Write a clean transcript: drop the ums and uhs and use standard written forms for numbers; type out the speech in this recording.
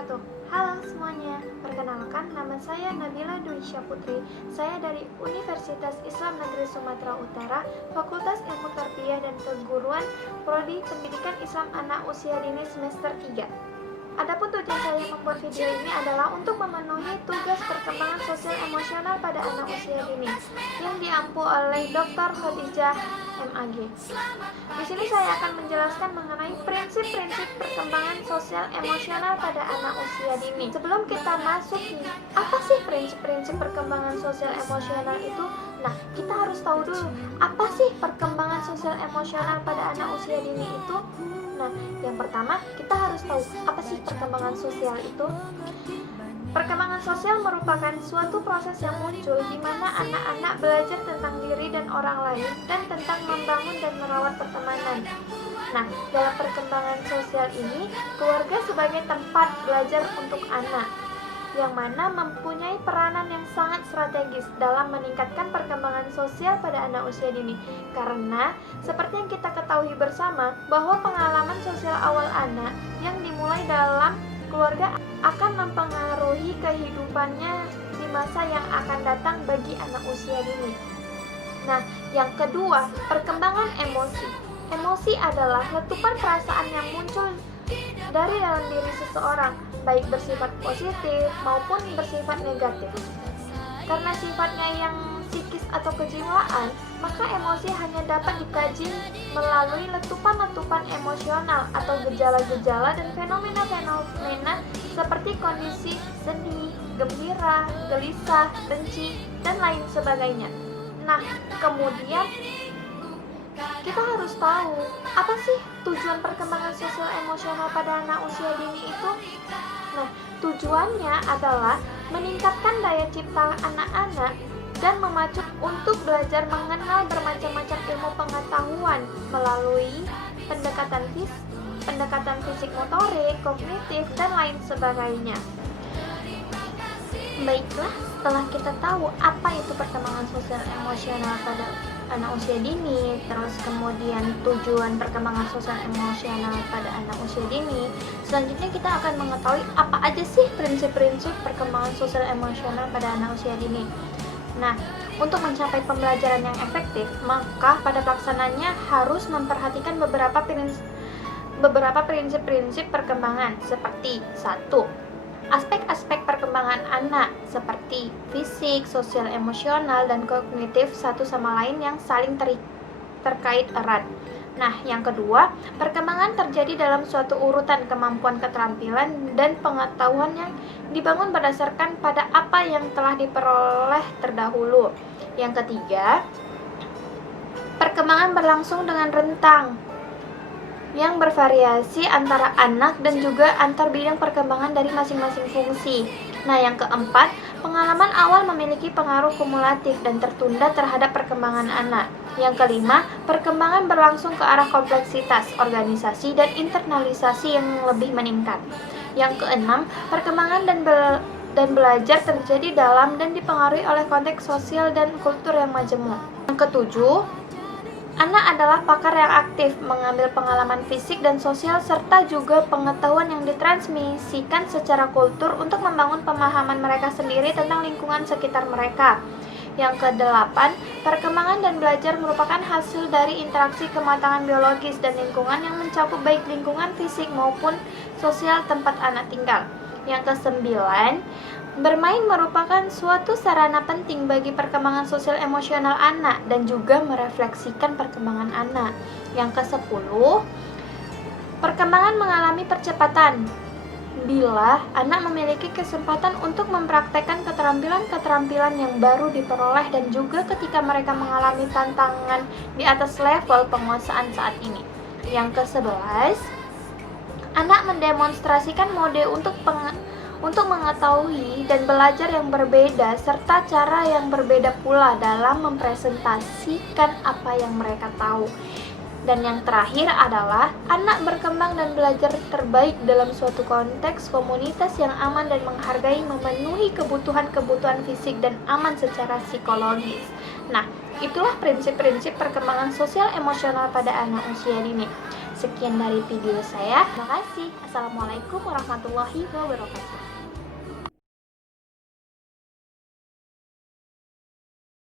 wabarakatuh. Halo semuanya, perkenalkan nama saya Nabila Dwi Syaputri. Saya dari Universitas Islam Negeri Sumatera Utara, Fakultas Ilmu Tarbiyah dan Keguruan, Prodi Pendidikan Islam Anak Usia Dini semester 3. Adapun tujuan saya membuat video ini adalah untuk memenuhi tugas perkembangan sosial emosional pada anak usia dini yang diampu oleh Dr. Khadijah MAG. Di sini saya akan menjelaskan mengenai prinsip-prinsip perkembangan sosial emosional pada anak usia dini. Sebelum kita masuk nih, apa sih prinsip-prinsip perkembangan sosial emosional itu? Nah, kita harus tahu dulu apa sih perkembangan sosial emosional pada anak usia dini itu. Nah, yang pertama kita harus tahu apa sih perkembangan sosial itu. Perkembangan sosial merupakan suatu proses yang muncul di mana anak-anak belajar tentang diri dan orang lain dan tentang membangun dan merawat pertemanan. Nah, dalam perkembangan sosial ini, keluarga sebagai tempat belajar untuk anak, yang mana mempunyai peranan yang sangat strategis dalam meningkatkan perkembangan sosial pada anak usia dini. Karena, seperti yang kita ketahui bersama, bahwa pengalaman sosial awal anak yang dimulai dalam keluarga akan mempengaruhi kehidupannya di masa yang akan datang bagi anak usia dini. Nah, yang kedua, perkembangan emosi. Emosi adalah letupan perasaan yang muncul dari dalam diri seseorang, baik bersifat positif maupun bersifat negatif. Karena sifatnya yang psikis atau kejiwaan, maka emosi hanya dapat dikaji melalui letupan-letupan emosional atau gejala-gejala dan fenomena-fenomena seperti kondisi sedih, gembira, gelisah, benci, dan lain sebagainya. Nah, kemudian kita harus tahu apa sih tujuan perkembangan sosial emosional pada anak usia dini itu. Nah, tujuannya adalah meningkatkan daya cipta anak-anak dan memacu untuk belajar mengenal bermacam-macam ilmu pengetahuan melalui pendekatan fisik motorik, kognitif, dan lain sebagainya. Baiklah, setelah kita tahu apa itu perkembangan sosial emosional pada anak usia dini, terus kemudian tujuan perkembangan sosial emosional pada anak usia dini, selanjutnya kita akan mengetahui apa aja sih prinsip-prinsip perkembangan sosial emosional pada anak usia dini. Nah, untuk mencapai pembelajaran yang efektif, maka pada pelaksananya harus memperhatikan beberapa prinsip-prinsip perkembangan seperti 1. Aspek-aspek perkembangan anak seperti fisik, sosial, emosional, dan kognitif satu sama lain yang saling terkait erat. Nah, yang kedua, perkembangan terjadi dalam suatu urutan kemampuan, keterampilan, dan pengetahuan yang dibangun berdasarkan pada apa yang telah diperoleh terdahulu. Yang ketiga, perkembangan berlangsung dengan rentang yang bervariasi antara anak dan juga antar bidang perkembangan dari masing-masing fungsi. Nah, yang keempat, pengalaman awal memiliki pengaruh kumulatif dan tertunda terhadap perkembangan anak. Yang kelima, perkembangan berlangsung ke arah kompleksitas, organisasi, dan internalisasi yang lebih meningkat. Yang keenam, perkembangan dan belajar terjadi dalam dan dipengaruhi oleh konteks sosial dan kultur yang majemuk. Yang ketujuh, anak adalah pakar yang aktif, mengambil pengalaman fisik dan sosial serta juga pengetahuan yang ditransmisikan secara kultur untuk membangun pemahaman mereka sendiri tentang lingkungan sekitar mereka. Yang kedelapan, perkembangan dan belajar merupakan hasil dari interaksi kematangan biologis dan lingkungan yang mencakup baik lingkungan fisik maupun sosial tempat anak tinggal. Yang kesembilan, bermain merupakan suatu sarana penting bagi perkembangan sosial emosional anak dan juga merefleksikan perkembangan anak. Yang kesepuluh, perkembangan mengalami percepatan bila anak memiliki kesempatan untuk mempraktekkan keterampilan-keterampilan yang baru diperoleh dan juga ketika mereka mengalami tantangan di atas level penguasaan saat ini. Yang ke-11, anak mendemonstrasikan mode untuk mengetahui dan belajar yang berbeda serta cara yang berbeda pula dalam mempresentasikan apa yang mereka tahu. Dan yang terakhir adalah anak berkembang dan belajar terbaik dalam suatu konteks komunitas yang aman dan menghargai memenuhi kebutuhan-kebutuhan fisik dan aman secara psikologis. Nah, itulah prinsip-prinsip perkembangan sosial emosional pada anak usia dini. Sekian dari video saya. Terima kasih. Assalamualaikum warahmatullahi wabarakatuh.